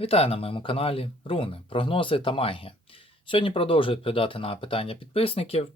Вітаю на моєму каналі Руни, прогнози та магія. Сьогодні продовжую відповідати на питання підписників.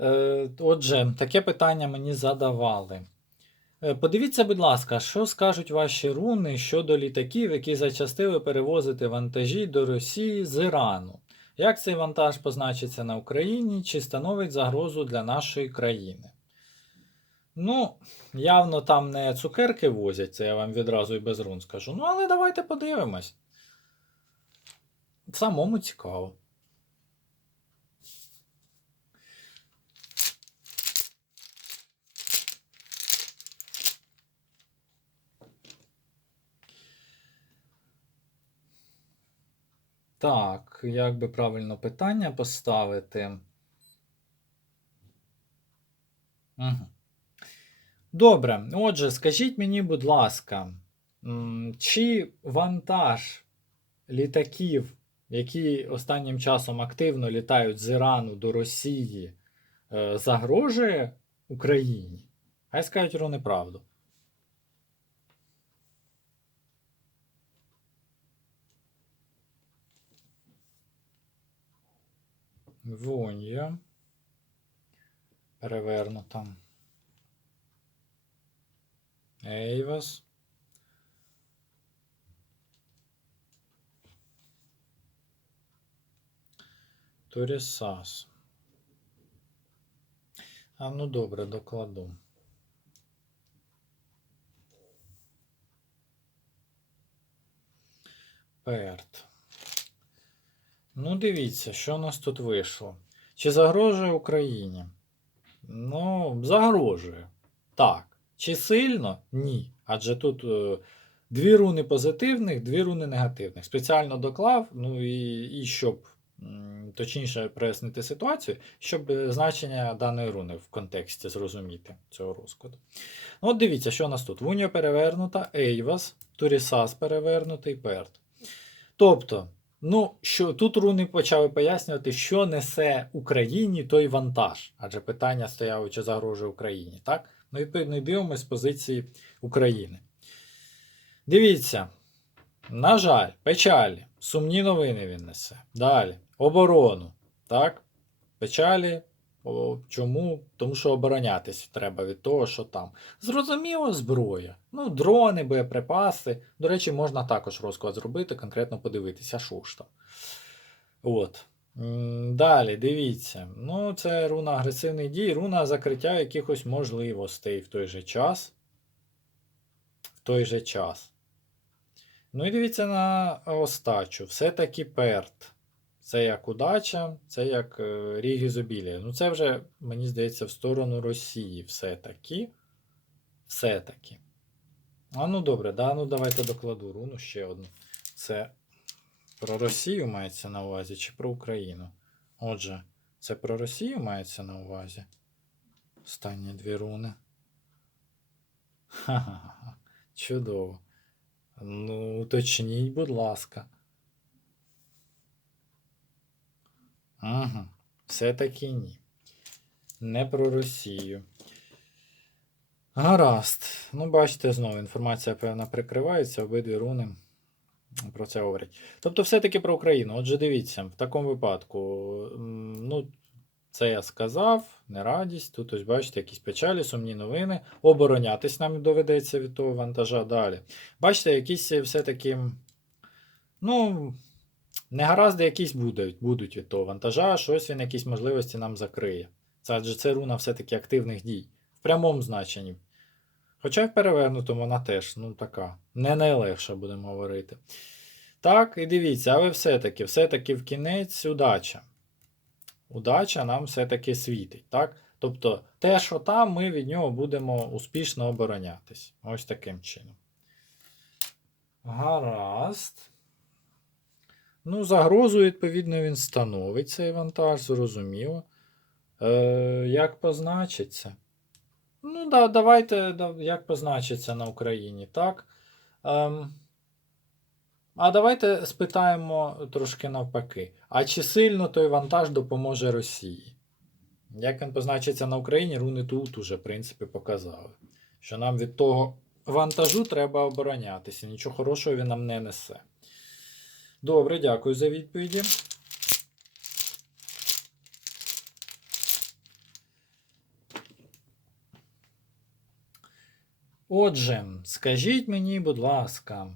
Е, Отже, таке питання мені задавали. Е, Подивіться, будь ласка, що скажуть ваші руни щодо літаків, які зачастили перевозити вантажі до Росії з Ірану. Як цей вантаж позначиться на Україні, чи становить загрозу для нашої країни? Ну, явно там не цукерки возять, це я вам відразу і без рун скажу. Ну, але давайте подивимось. Самому цікаво. Так, як би правильно питання поставити? Угу. Добре, отже, скажіть мені, будь ласка, чи вантаж літаків, які останнім часом активно літають з Ірану до Росії, е, загрожує Україні? Хай скажуть про неправду. Вонья. Перевернута. Ейвас. Турісас. А ну добре, докладу. Перт. Ну, дивіться, що у нас тут вийшло. Чи загрожує Україні? Ну, загрожує. Так. Чи сильно? Ні. Адже тут е, дві руни позитивних, дві руни негативних. Спеціально доклав, ну і, і щоб точніше прояснити ситуацію, щоб е, значення даної руни в контексті зрозуміти цього розкладу. Ну, от дивіться, що у нас тут. Вуньо перевернута, Ейвас, Турісас перевернутий, Перт. Тобто, ну, що тут руни почали пояснювати, що несе Україні той вантаж. Адже питання стояло, чи загрожує Україні, так? Ну, відповідно, і дивимося з позиції України. Дивіться, на жаль, печалі, сумні новини він несе. Далі. Оборону. Так? Печалі. О, чому? Тому що оборонятися треба від того, що там. Зрозуміло, зброя. Ну, дрони, боєприпаси. До речі, можна також розклад зробити, конкретно подивитися, що ж там. От. Далі, дивіться. Ну, це руна агресивних дій, руна закриття якихось можливостей в той же час. В той же час. Ну і дивіться на остачу. Все-таки перт. Це як удача, це як е, ріг ізобілія. Ну, це вже, мені здається, в сторону Росії все-таки. Все-таки. А ну добре, да, ну давайте докладу руну ще одну. Це про Росію мається на увазі чи про Україну? Отже, це про Росію мається на увазі. Останні дві руни. Ха-ха-ха. Чудово. Ну, уточніть, будь ласка. Ага, все-таки ні. Не про Росію. Гаразд. Ну, бачите, знову інформація, певна, прикривається, обидві руни про це говорять. Тобто, все-таки про Україну. Отже, дивіться, в такому випадку, ну, це я сказав, не радість. Тут ось бачите, якісь печалі, сумні новини. Оборонятись нам доведеться від того вантажа далі. Бачите, якісь все-таки, ну, негаразди якісь будуть, будуть від того вантажа, щось він якісь можливості нам закриє. Це адже це руна все-таки активних дій. В прямому значенні. Хоча в перевернутому вона теж, ну така, не найлегша, будемо говорити. Так, і дивіться, але все-таки, все-таки в кінець удача. Удача нам все-таки світить. так? Тобто те, що там, ми від нього будемо успішно оборонятись. Ось таким чином. Гаразд. Ну, загрозу, відповідно, він становить цей вантаж, зрозуміло. Е, як позначиться? Ну, да, давайте, да, як позначиться на Україні, так? Ем, а давайте спитаємо трошки навпаки. А чи сильно той вантаж допоможе Росії? Як він позначиться на Україні, руни тут уже, в принципі, показали. Що нам від того вантажу треба оборонятися. Нічого хорошого він нам не несе. Добре, дякую за відповіді. Отже, скажіть мені, будь ласка,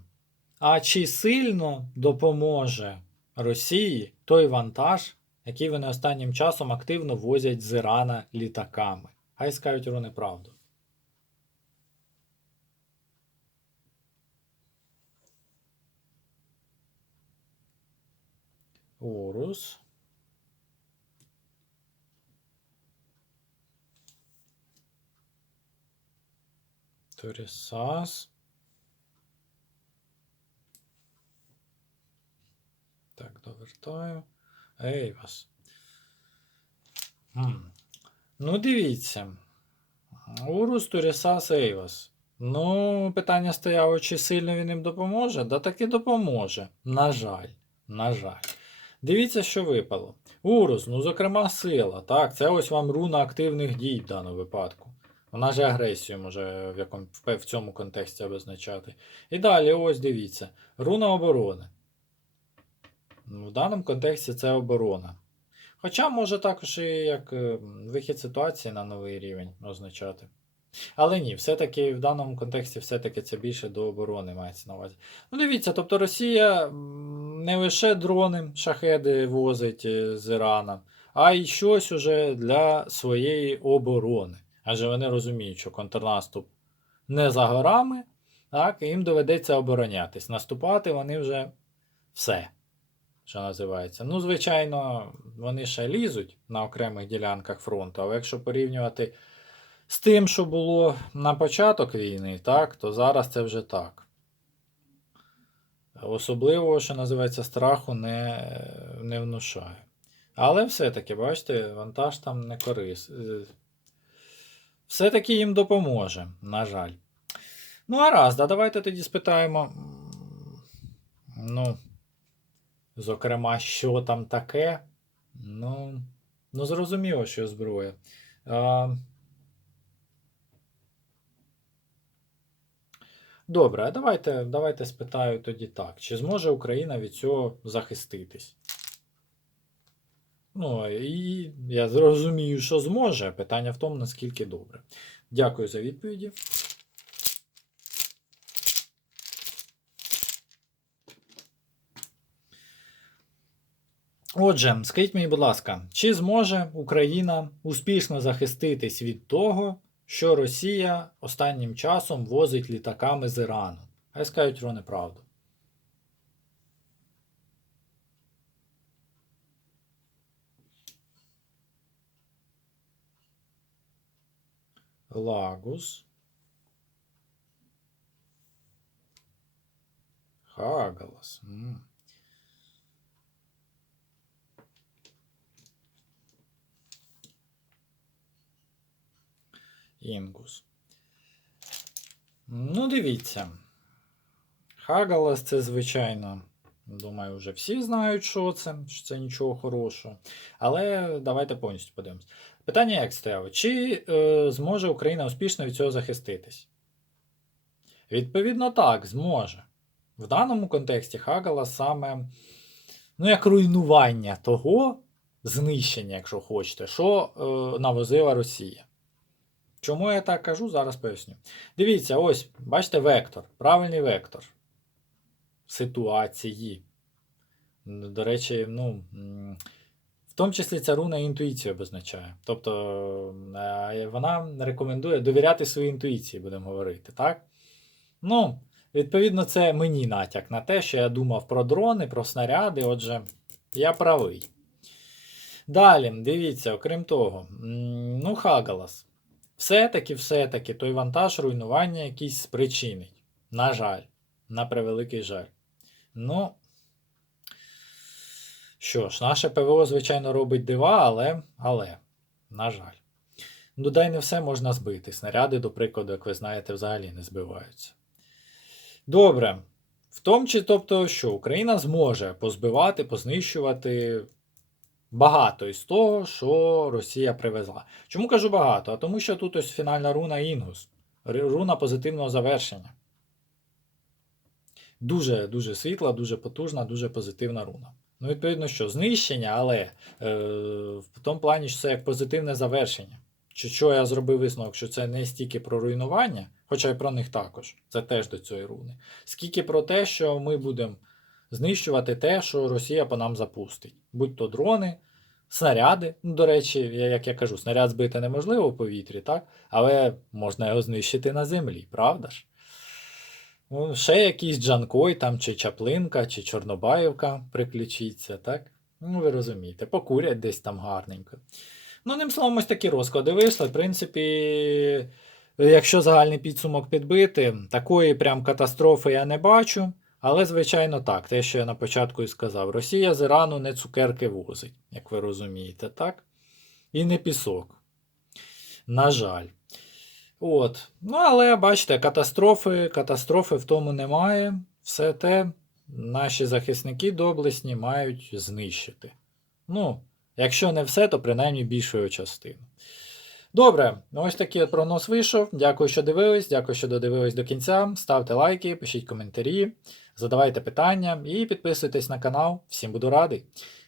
а чи сильно допоможе Росії той вантаж, який вони останнім часом активно возять з Ірана літаками? Хай скажуть вони правду. Урус. Торісас. Так, довертаю. Ейвас. Хм. Ну, дивіться. Урус, Торісас, Ейвас. Ну, питання стояло, чи сильно він їм допоможе? Да таки допоможе. На жаль. На жаль. Дивіться, що випало. Урус, ну, зокрема, сила. Так, це ось вам руна активних дій в даному випадку. Вона ж агресію може в, якому, в цьому контексті обозначати. І далі, ось дивіться. Руна оборони. Ну, В даному контексті це оборона. Хоча може також і як е, вихід ситуації на новий рівень означати. Але ні, все-таки в даному контексті все-таки це більше до оборони мається на увазі. Ну, дивіться, тобто Росія не лише дрони, шахеди возить е, з Ірана, а й щось уже для своєї оборони. Адже вони розуміють, що контрнаступ не за горами, так, і їм доведеться оборонятись. Наступати вони вже все, що називається. Ну, звичайно, вони ще лізуть на окремих ділянках фронту, але якщо порівнювати з тим, що було на початок війни, так, то зараз це вже так. Особливо, що називається, страху не, не внушає. Але все-таки, бачите, вантаж там не корис. Все-таки їм допоможе, на жаль. Ну, а давайте тоді спитаємо. Ну, зокрема, що там таке? Ну, ну зрозуміло, що зброя. А, Добре, давайте, давайте спитаю тоді так. Чи зможе Україна від цього захиститись? Ну, і я зрозумію, що зможе. Питання в тому, наскільки добре. Дякую за відповіді. Отже, скажіть мені, будь ласка, чи зможе Україна успішно захиститись від того, що Росія останнім часом возить літаками з Ірану? Хай скажуть вони правду. Лагус. Хагалас. Інгус. Ну, дивіться. Хагалас це, звичайно, думаю, вже всі знають, що це, що це нічого хорошого. Але давайте повністю подивимось. Питання як стояло? Чи е, зможе Україна успішно від цього захиститись? Відповідно, так, зможе. В даному контексті Хагала саме ну, як руйнування того знищення, якщо хочете, що е, навозила Росія. Чому я так кажу, зараз поясню. Дивіться, ось, бачите, вектор, правильний вектор ситуації. До речі, ну, в тому числі ця руна інтуїцію обозначає. Тобто е, вона рекомендує довіряти своїй інтуїції, будемо говорити, так? Ну, відповідно, це мені натяк на те, що я думав про дрони, про снаряди, отже, я правий. Далі, дивіться, окрім того, ну, Хагалас. Все-таки, все-таки той вантаж руйнування якийсь спричинить. На жаль, на превеликий жаль. Ну, що ж, наше ПВО, звичайно, робить дива, але, але, на жаль. Ну, дай не все можна збити. Снаряди, до прикладу, як ви знаєте, взагалі не збиваються. Добре. В тому чи, тобто, що Україна зможе позбивати, познищувати багато із того, що Росія привезла. Чому кажу багато? А тому що тут ось фінальна руна Інгус. Руна позитивного завершення. Дуже дуже світла, дуже потужна, дуже позитивна руна. Ну, відповідно, що знищення, але е, в тому плані, що це як позитивне завершення. Чи що я зробив висновок, що це не стільки про руйнування, хоча й про них також, це теж до цієї руни, скільки про те, що ми будемо знищувати те, що Росія по нам запустить. Будь то дрони, снаряди. Ну, до речі, як я кажу, снаряд збити неможливо в повітрі, так? але можна його знищити на землі, правда ж? Ну, ще якийсь Джанкой там, чи Чаплинка, чи Чорнобаївка приключиться, так? Ну, ви розумієте, покурять десь там гарненько. Ну, одним словом, ось такі розклади вийшли. В принципі, якщо загальний підсумок підбити, такої прям катастрофи я не бачу. Але, звичайно, так, те, що я на початку і сказав, Росія з Ірану не цукерки возить, як ви розумієте, так? І не пісок. На жаль. От. Ну, але бачите, катастрофи, катастрофи в тому немає. Все те наші захисники доблесні мають знищити. Ну, якщо не все, то принаймні більшу його частину. Добре, ось такий прогноз вийшов. Дякую, що дивились. Дякую, що додивились до кінця. Ставте лайки, пишіть коментарі, задавайте питання і підписуйтесь на канал. Всім буду радий.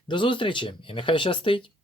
До зустрічі і нехай щастить!